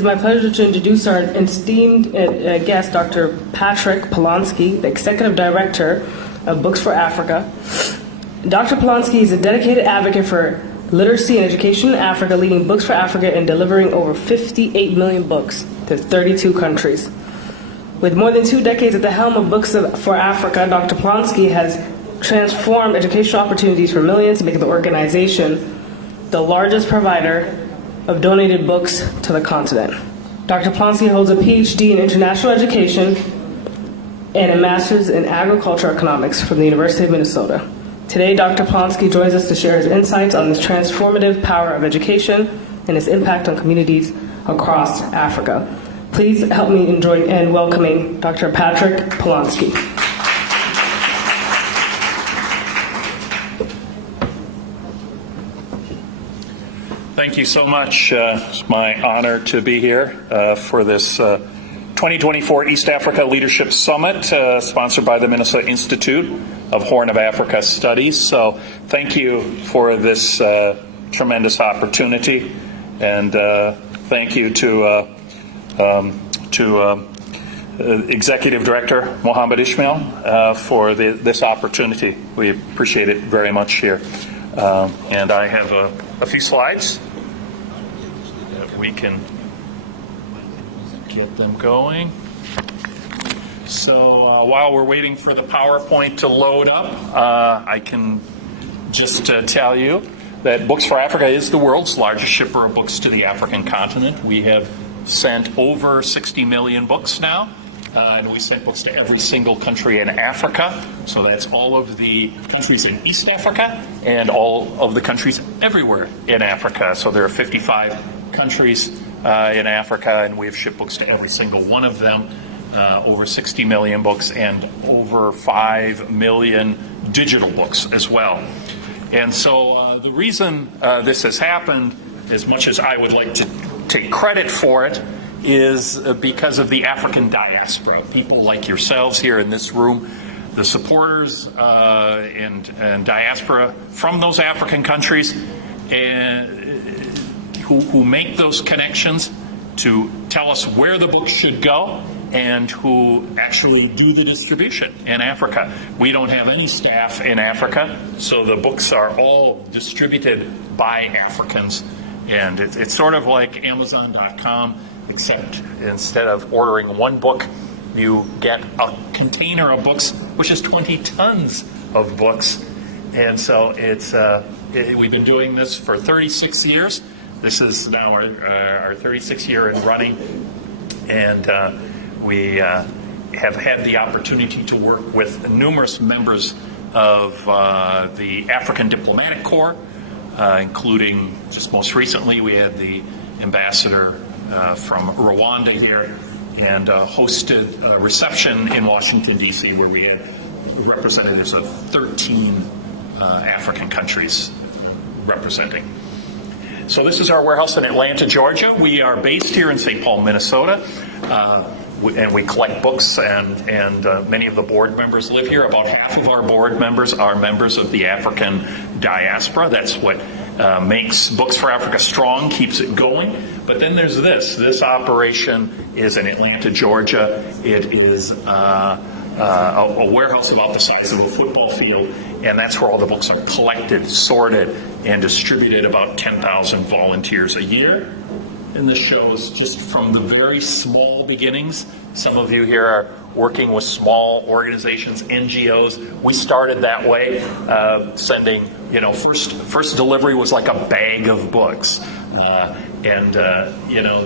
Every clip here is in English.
is my pleasure to introduce our esteemed guest, Dr. Patrick Plonski, the Executive Director of Books for Africa. Dr. Plonski is a dedicated advocate for literacy and education in Africa, leading Books for Africa and delivering over 58 million books to 32 countries. With more than 2 decades at the helm of Books for Africa, Dr. Plonski has transformed educational opportunities for millions, making the organization the largest provider of donated books to the continent. Dr. Plonski holds a PhD in international education and a master's in agricultural economics from the University of Minnesota. Today, Dr. Plonski joins us to share his insights on this transformative power of education and its impact on communities across Africa. Please help me in joining and welcoming Dr. Patrick Plonski. Thank you so much. It's my honor to be here for this 2024 East Africa Leadership Summit, sponsored by the Minnesota Institute of Horn of Africa Studies. So thank you for this tremendous opportunity, and thank you to Executive Director Mohammed Ishmael for this opportunity. We appreciate it very much here. And I have a few slides that we can get them going. So while we're waiting for the PowerPoint to load up, I can just tell you that Books for Africa is the world's largest shipper of books to the African continent. We have sent over 60 million books now. And we sent books to every single country in Africa. So that's all of the countries in East Africa and all of the countries everywhere in Africa. So there are 55 countries in Africa, and we have shipped books to every single one of them. Over 60 million books and over 5 million digital books as well. And so the reason this has happened, as much as I would like to take credit for it, is because of the African diaspora. People like yourselves here in this room, the supporters and diaspora from those African countries, who make those connections to tell us where the books should go and who actually do the distribution in Africa. We don't have any staff in Africa, so the books are all distributed by Africans. And it's sort of like Amazon.com, except instead of ordering one book, you get a container of books, which is 20 tons of books. And so we've been doing this for 36 years. This is now our 36th year in running. And we have had the opportunity to work with numerous members of the African Diplomatic Corps, including just most recently we had the ambassador from Rwanda here, and hosted a reception in Washington, D.C., where we had representatives of 13 African countries representing. So this is our warehouse in Atlanta, Georgia. We are based here in St. Paul, Minnesota, and we collect books, and many of the board members live here. About half of our board members are members of the African diaspora. That's what makes Books for Africa strong, keeps it going. But then there's this operation is in Atlanta, Georgia. It is a warehouse about the size of a football field, and that's where all the books are collected, sorted, and distributed. About 10,000 volunteers a year. And this shows just from the very small beginnings. Some of you here are working with small organizations, NGOs. We started that way, sending, first delivery was like a bag of books.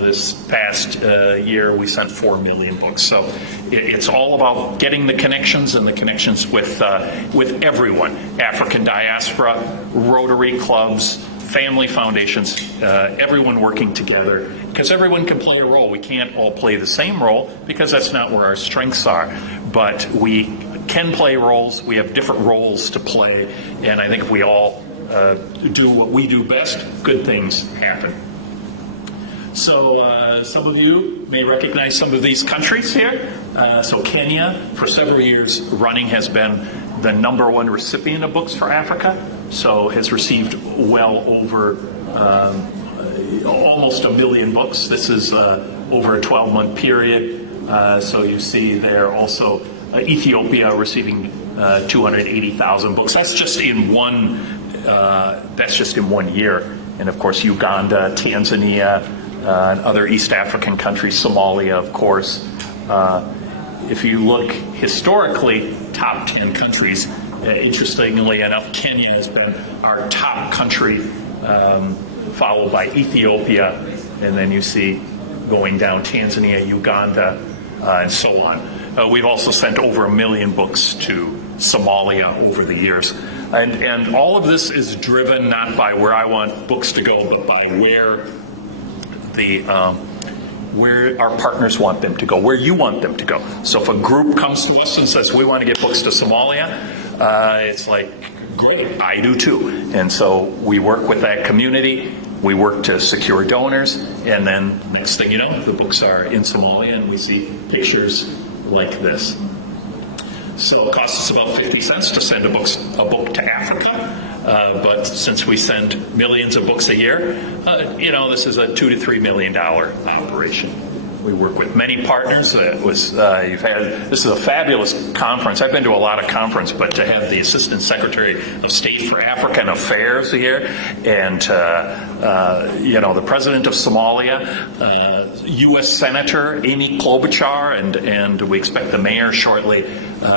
This past year we sent 4 million books. So it's all about getting the connections, and the connections with everyone. African diaspora, Rotary clubs, family foundations, everyone working together, because everyone can play a role. We can't all play the same role because that's not where our strengths are, but we can play roles. We have different roles to play, and I think if we all do what we do best, good things happen. So some of you may recognize some of these countries here. So Kenya, for several years running, has been the #1 recipient of Books for Africa. So has received well over almost 1 million books. This is over a 12-month period. So you see there also Ethiopia receiving 280,000 books. That's just in one. That's just in 1 year. And of course, Uganda, Tanzania, and other East African countries, Somalia, of course. If you look historically, top 10 countries, interestingly enough, Kenya has been our top country, followed by Ethiopia, and then you see going down Tanzania, Uganda, and so on. We've also sent over 1 million books to Somalia over the years. And all of this is driven not by where I want books to go, but by where our partners want them to go, where you want them to go. So if a group comes to us and says, we want to get books to Somalia, it's like, great, I do too. And so we work with that community, we work to secure donors, and then next thing you know, the books are in Somalia and we see pictures like this. So it costs us about 50 cents to send a book to Africa, but since we send millions of books a year, this is a $2 to $3 million operation. We work with many partners. This is a fabulous conference. I've been to a lot of conferences, but to have the Assistant Secretary of State for African Affairs here, and the President of Somalia, U.S. Senator Amy Klobuchar, and we expect the mayor shortly.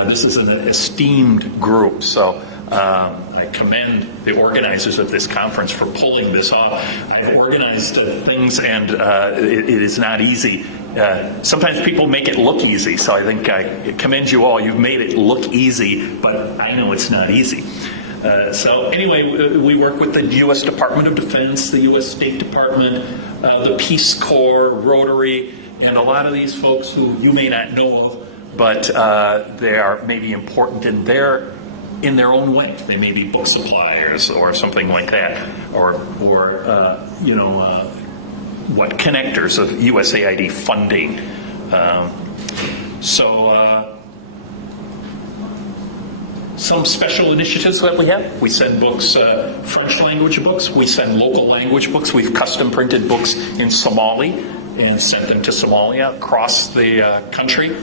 This is an esteemed group, so I commend the organizers of this conference for pulling this off. I've organized things, and it is not easy. Sometimes people make it look easy, so I think I commend you all. You've made it look easy, but I know it's not easy. So anyway, we work with the U.S. Department of Defense, the U.S. State Department, the Peace Corps, Rotary, and a lot of these folks who you may not know of, but they are maybe important in their own way. They may be book suppliers or something like that, or what connectors of USAID funding. Some special initiatives that we have. We send books, French language books. We send local language books. We've custom printed books in Somali and sent them to Somalia across the country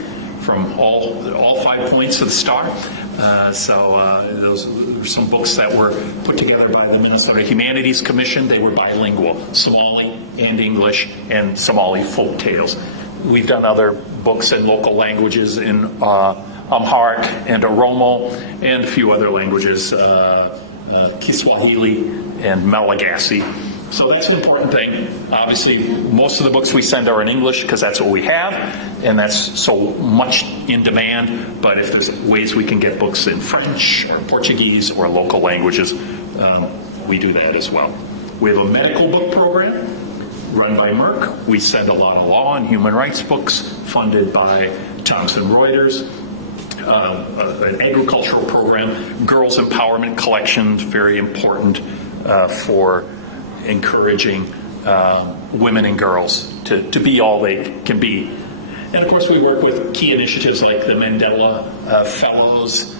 from all 5 points of the star. Those were some books that were put together by the Minnesota Humanities Commission. They were bilingual, Somali and English, and Somali folk tales. We've done other books in local languages in Amharic and Oromo, and a few other languages, Kiswahili and Malagasy. So that's an important thing. Obviously, most of the books we send are in English because that's what we have, and that's so much in demand. But if there's ways we can get books in French or Portuguese or local languages, we do that as well. We have a medical book program run by Merck. We send a lot of law and human rights books funded by Thomson Reuters. An agricultural program, girls empowerment collections, very important for encouraging women and girls to be all they can be. And of course we work with key initiatives like the Mandela Fellows,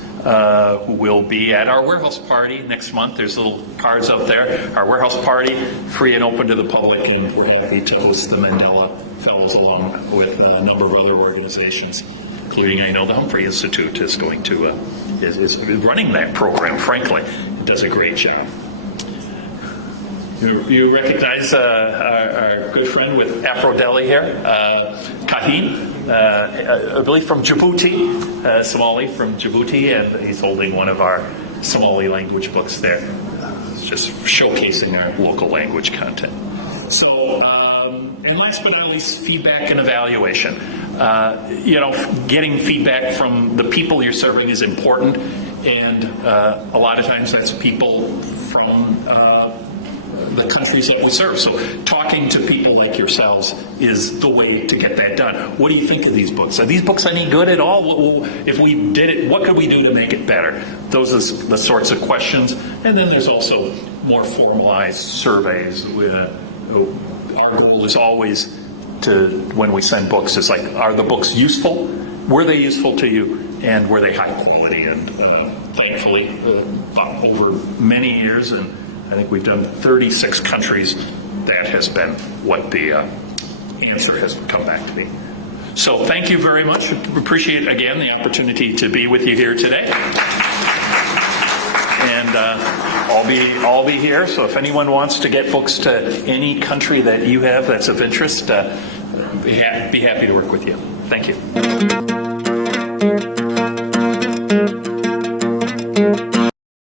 who will be at our warehouse party next month. There's little cards up there. Our warehouse party, free and open to the public, and we're happy to host the Mandela Fellows along with a number of other organizations, including, I know, the Humphrey Institute is going to is running that program. Frankly, it does a great job. You recognize our good friend with Afro Deli here, Kahin, I believe from Djibouti, Somali from Djibouti, and he's holding one of our Somali language books there. It's just showcasing our local language content. So, and last but not least, feedback and evaluation. Getting feedback from the people you're serving is important, and a lot of times that's people from the countries that we serve. So talking to people like yourselves is the way to get that done. What do you think of these books? Are these books any good at all? If we did it, what could we do to make it better? Those are the sorts of questions. And then there's also more formalized surveys. Our goal is always to, when we send books, it's like, are the books useful? Were they useful to you? And were they high quality? And thankfully, over many years, and I think we've done 36 countries that has been what the answer has come back to be. So thank you very much. Appreciate, again, the opportunity to be with you here today. And I'll be here, so if anyone wants to get books to any country that you have that's of interest, be happy to work with you. Thank you.